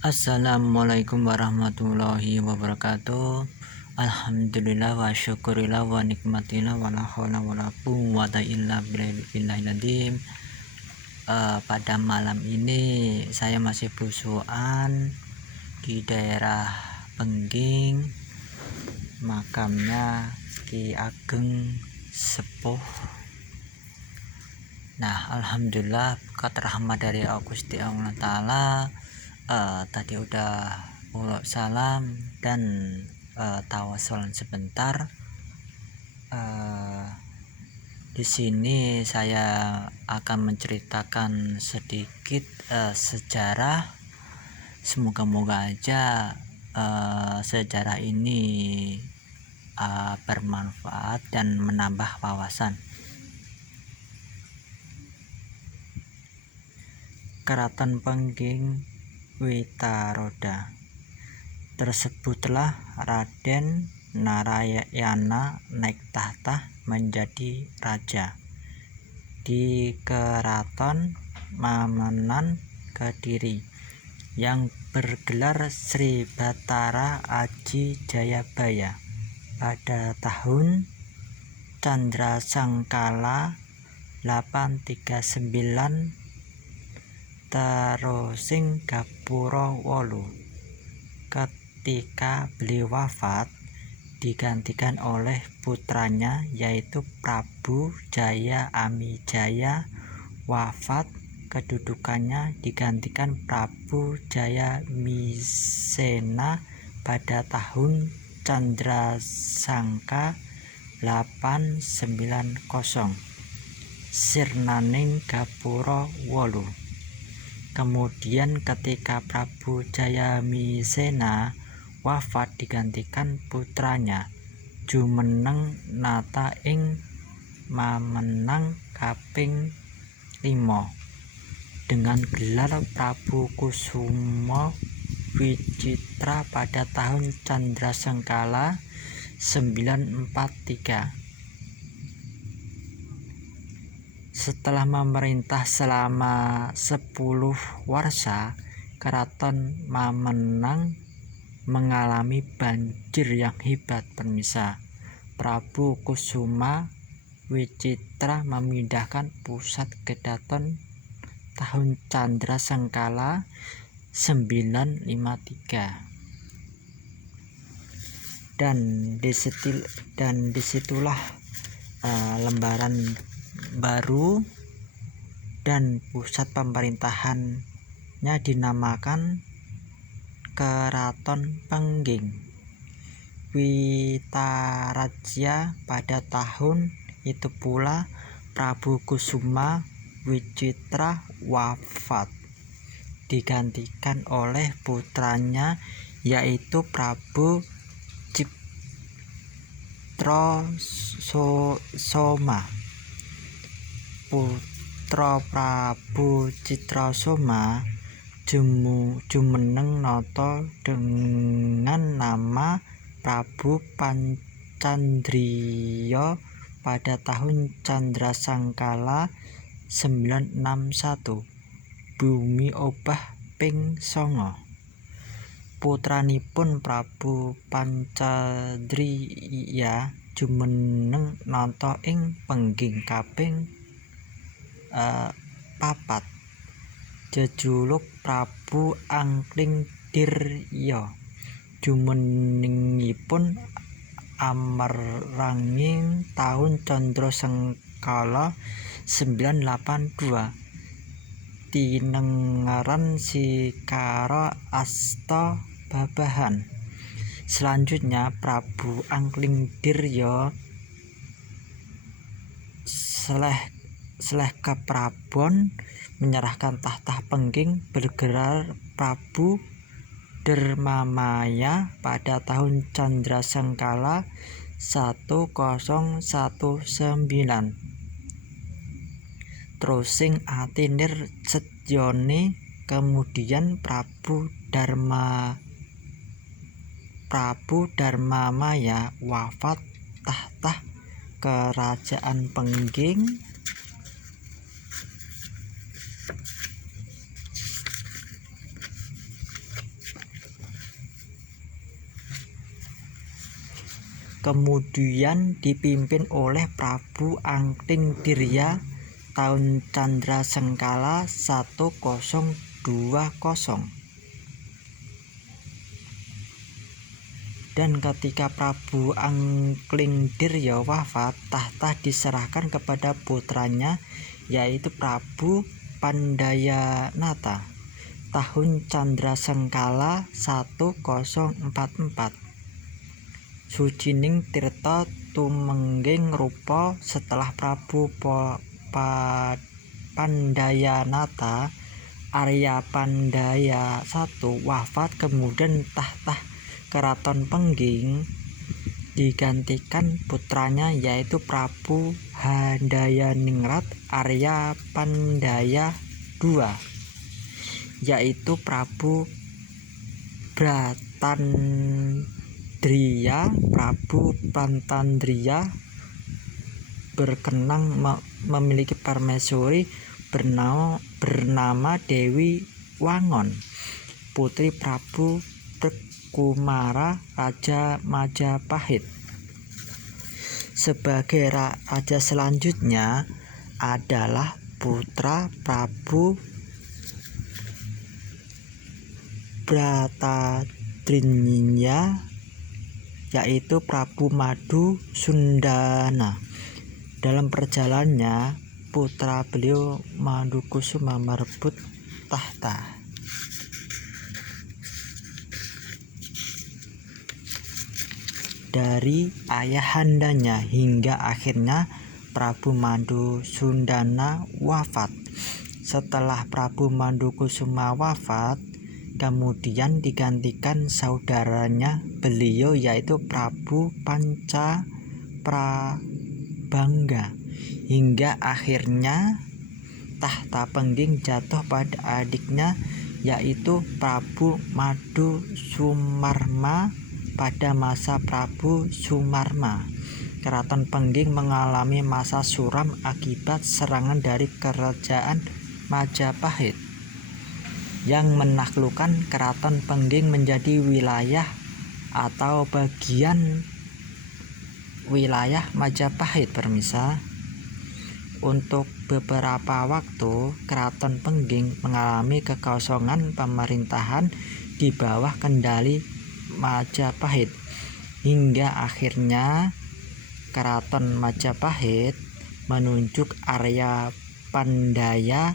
Assalamualaikum warahmatullahi wabarakatuh. Alhamdulillah wa syukurillah wa nikmatillah wa la haula wa la quwwata illa billahil azim. Pada malam ini saya masih belusuan di daerah Pengging, makamnya Ki Ageng Sepuh. Nah, alhamdulillah berkat rahmat dari Gusti Allah Ta'ala, tadi udah uluk salam dan tawasul sebentar. Di sini saya akan menceritakan sedikit sejarah. Semoga-moga aja sejarah ini bermanfaat dan menambah wawasan. Keraton Pengging Witaroda. Tersebutlah Raden Narayana naik tahta menjadi raja di Keraton Mamenan Kediri yang bergelar Sri Batara Aji Jayabaya pada tahun Candrasangkala 839 terusing Gapura Wolu. Ketika beliau wafat, digantikan oleh putranya yaitu Prabu Jaya Amijaya. Wafat, kedudukannya digantikan Prabu Jaya Misena pada tahun Candrasangka 890 sirnaning Gapura Wolu. Kemudian ketika Prabu Jayamisena wafat, digantikan putranya jumeneng nata ing Mamenang kaping 5 dengan gelar Prabu Kusuma Wicitra pada tahun Candrasangkala 943. Setelah memerintah selama 10 warsa, Keraton Mamenang mengalami banjir yang hebat. Permisa, Prabu Kusuma Wicitra memindahkan pusat ke Keraton tahun Candrasangkala 953, dan disitulah lembaran baru dan pusat pemerintahannya dinamakan Keraton Pengging Witaraja. Pada tahun itu pula Prabu Kusuma Wicitra wafat, digantikan oleh putranya yaitu Prabu Citrasoma. Putra Prabu Citrasoma jumeneng nata dengan nama Prabu Pancandriya pada tahun Candrasangkala 961 bumi obah ping 9. Putranipun Prabu Pancandriya jumeneng nata ing Pengging kaping 4, jejuluk Prabu Angklingdirya. Jumenengipun ameranging taun Candrasangkala 982 tinengaran Sikara Asta Babahan. Selanjutnya Prabu Angklingdirya Seleh keprabon menyerahkan tahta Pengging bergelar Prabu Dermamaya pada tahun Candrasangkala 1019. Trusing Atinir Setyone kemudian Prabu Darmamaya wafat, tahta kerajaan Pengging kemudian dipimpin oleh Prabu Angking Dirya tahun Candra Sengkala 1020. Dan ketika Prabu Angking Dirya wafat, tahta diserahkan kepada putranya yaitu Prabu Pandayanata tahun Candra Sengkala 1044. Sucining tirta tumengging rupa setelah Prabu Pandayanata Arya Pandaya I wafat, kemudian tahta Keraton Pengging digantikan putranya yaitu Prabu Handayaningrat Arya Pandaya II, yaitu Prabu Bratandriya. Prabu Bratandriya berkenang memiliki permaisuri bernama Dewi Wangon, putri Prabu Kumara Raja Majapahit. Sebagai raja selanjutnya adalah putra Prabu Bratadrinya yaitu Prabu Madu Sundana. Dalam perjalanannya putra beliau Madukusuma merebut tahta. Dari ayahandanya hingga akhirnya Prabu Madu Sundana wafat. Setelah Prabu Madukusuma wafat, kemudian digantikan saudaranya beliau yaitu Prabu Panca Prabangga, hingga akhirnya tahta Pengging jatuh pada adiknya yaitu Prabu Madu Sumarma. Pada masa Prabu Sumarma, Keraton Pengging mengalami masa suram akibat serangan dari kerajaan Majapahit yang menaklukkan Keraton Pengging menjadi wilayah atau bagian wilayah Majapahit permisa. Untuk beberapa waktu Keraton Pengging mengalami kekosongan pemerintahan di bawah kendali Majapahit, hingga akhirnya Keraton Majapahit menunjuk Arya Pandaya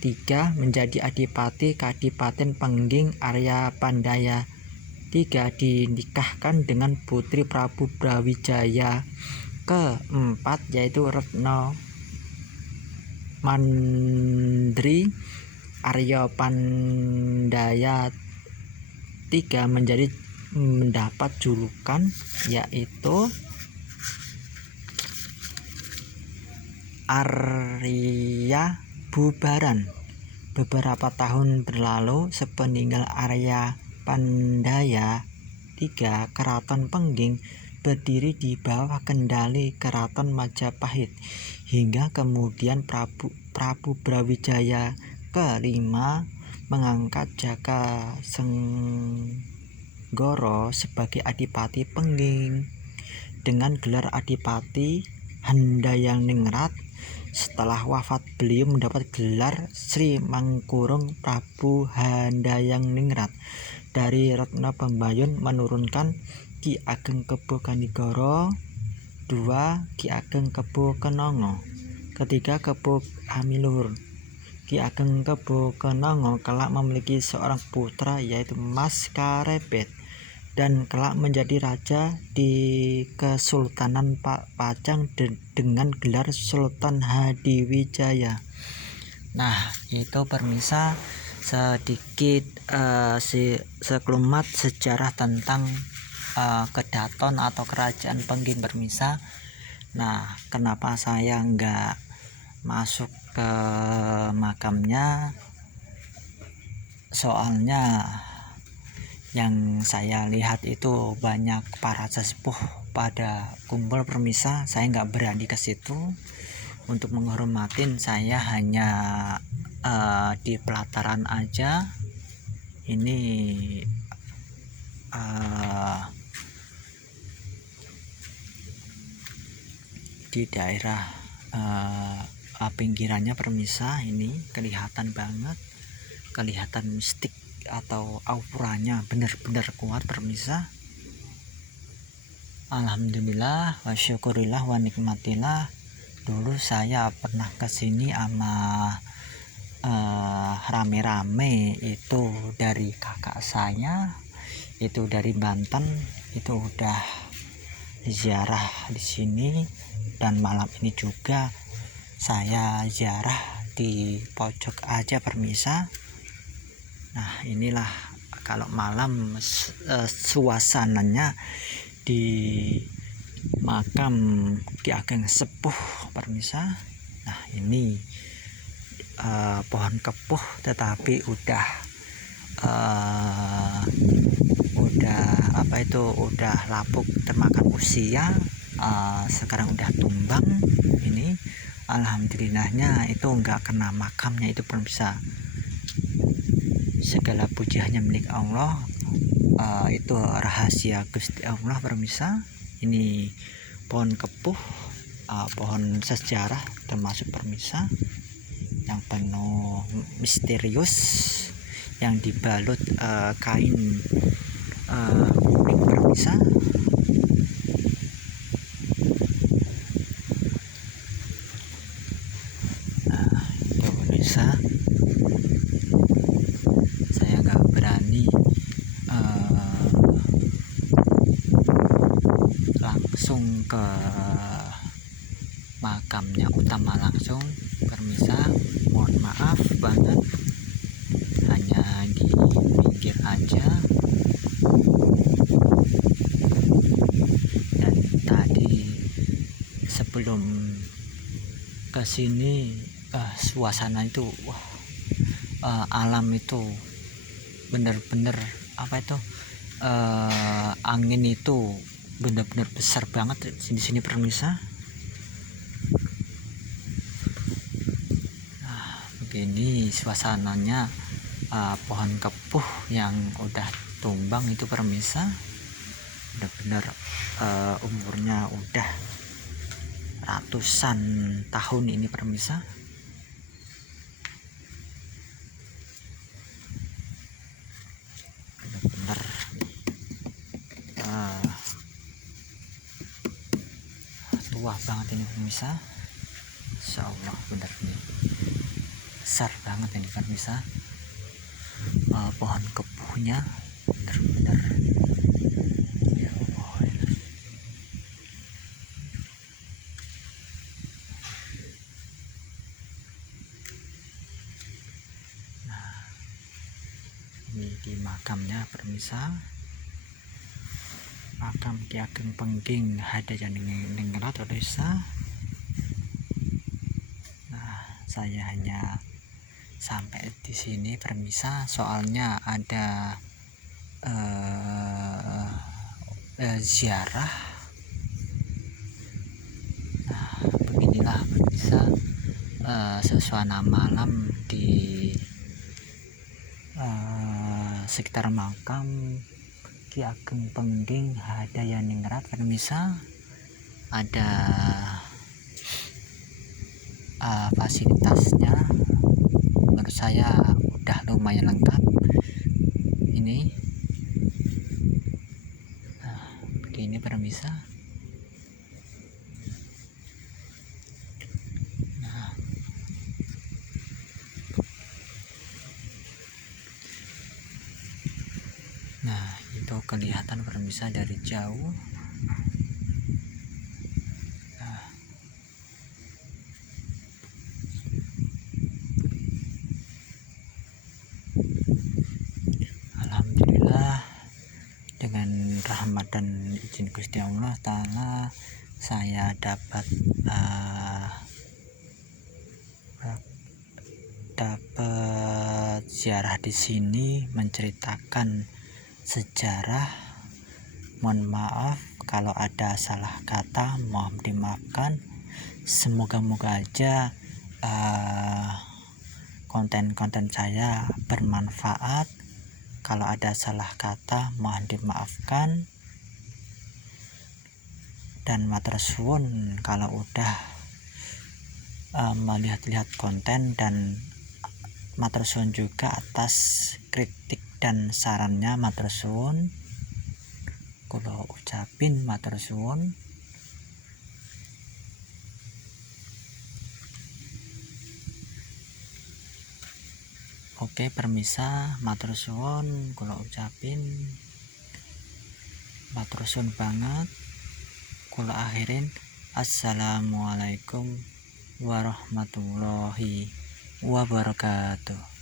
III menjadi adipati Kadipaten Pengging. Arya Pandaya III dinikahkan dengan putri Prabu Brawijaya keempat yaitu Retno Mandri. Arya Pandaya III mendapat julukan yaitu Arya Bubaran. Beberapa tahun berlalu sepeninggal Arya Pandaya III, Keraton Pengging berdiri di bawah kendali Keraton Majapahit, hingga kemudian Prabu Brawijaya kelima mengangkat Jaka Senggoro sebagai Adipati Pengging dengan gelar Adipati Handayaningrat. Setelah wafat beliau mendapat gelar Sri Mangkurung Prabu Handayaningrat. Dari Retno Pembayun menurunkan Ki Ageng Kebo Kanigoro, 2 Ki Ageng Kebo Kenongo, 3 Kebo Hamiluhur. Ki Ageng Kebo Kenongo kelak memiliki seorang putra yaitu Mas Karebet, dan kelak menjadi raja di Kesultanan Pajang dengan gelar Sultan Hadiwijaya. Nah, itu permisa sedikit seklumat sejarah tentang Kedaton atau Kerajaan Pengging permisa. Nah, kenapa saya nggak masuk ke makamnya? Soalnya yang saya lihat itu banyak para sesepuh pada kumpul permisa. Saya nggak berani ke situ untuk menghormatin. Saya hanya di pelataran aja. Ini di daerah pinggirannya permisa. Ini kelihatan banget, kelihatan mistik atau auranya benar-benar kuat permisa. Alhamdulillah wa syukurillah wa nikmatillah. Dulu saya pernah kesini sama rame-rame, itu dari kakak saya, itu dari Banten, itu udah ziarah di sini. Dan malam ini juga saya ziarah di pojok aja permisa. Nah, inilah kalau malam suasananya di makam Ki Ageng Sepuh permisa. Nah, ini pohon kepuh tetapi udah udah lapuk termakan usia, sekarang udah tumbang. Ini alhamdulillahnya itu enggak kena makamnya itu permisa. Segala puji hanya milik Allah, itu rahasia Gusti Allah permisa. Ini pohon kepuh, pohon sejarah termasuk permisa, yang penuh misterius, yang dibalut kain kuning permisa. Nah, itu permisa. Saya nggak berani langsung ke makamnya utama langsung permisa. Mohon maaf banget, hanya di pinggir aja. Dan tadi sebelum kesini suasana itu alam itu bener-bener angin itu bener-bener besar banget di sini permisa. Nah, begini suasananya, pohon kepuh yang udah tumbang itu permisa, bener-bener umurnya udah ratusan tahun ini permisa. Bener-bener tua banget ini permisa. Insya Allah bener nih, besar banget ini permisa. Pohon kepuhnya bener-bener ya Allah. Nah, ini di makamnya permisa, makam Ki Ageng Pengging Hadayaningrat Desa. Nah, saya hanya sampai di sini permisa, soalnya ada ziarah. Nah, beginilah permisa suasana malam di sekitar makam Ki Ageng Pengging Hadayaningrat permisa. Ada fasilitasnya menurut saya udah lumayan lengkap ini. Nah, begini permisa. Nah, itu kelihatan permisa dari jauh. Nah, alhamdulillah dengan rahmat dan izin Gusti Allah Ta'ala saya dapat ziarah di sini, menceritakan sejarah. Mohon maaf kalau ada salah kata, mohon dimaafkan. Semoga-moga aja konten-konten saya bermanfaat. Kalau ada salah kata mohon dimaafkan. dan matur suwun kalau udah melihat-lihat konten, dan matur suwun juga atas kritik dan sarannya. Matur suwun, kula ucapin matur suwun. Oke, permisa, matur suwun, kula ucapin matur suwun banget. Kula akhirin, assalamualaikum warahmatullahi wabarakatuh.